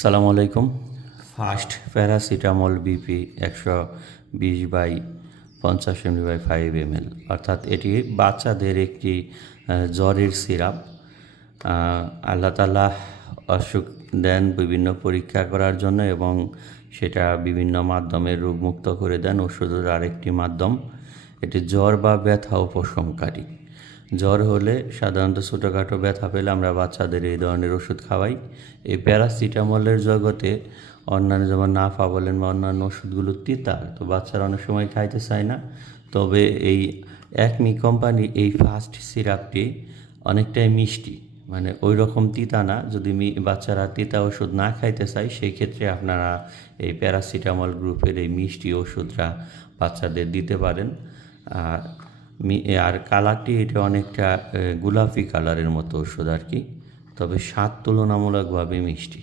আসসালামু আলাইকুম। First paracetamol BP 120/50 ml/5 ml, অর্থাৎ এটি বাচ্চাদের একটি জ্বরের সিরাপ। আল্লাহ তাআলা অসুখ দেন বিভিন্ন পরীক্ষা করার জন্য এবং সেটা বিভিন্ন মাধ্যমে রোগমুক্ত করে দেন। ওষুধের আরেকটি মাধ্যম। এটি জ্বর বা ব্যথা উপশমকারী। জ্বর হলে সাধারণত ছোটোখাটো ব্যথা পেলে আমরা বাচ্চাদের এই ধরনের ওষুধ খাওয়াই। এই প্যারাসিটামলের জগতে অন্যান্য যেমন নাফা বলেন বা অন্যান্য ওষুধগুলো তিতা, তো বাচ্চারা অনেক সময় খাইতে চায় না। তবে এই একমি কোম্পানি এই ফার্স্ট সিরাপটি অনেকটাই মিষ্টি, মানে ওই রকম তিতা না। যদি বাচ্চারা তিতা ওষুধ না খাইতে চায় সেই ক্ষেত্রে আপনারা এই প্যারাসিটামল গ্রুপের এই মিষ্টি ওষুধটা বাচ্চাদের দিতে পারেন। আর কালারটি এটা অনেকটা গোলাপি কালারের মতো ওষুধ আর কি, তবে স্বাদ তুলনামূলকভাবে মিষ্টি।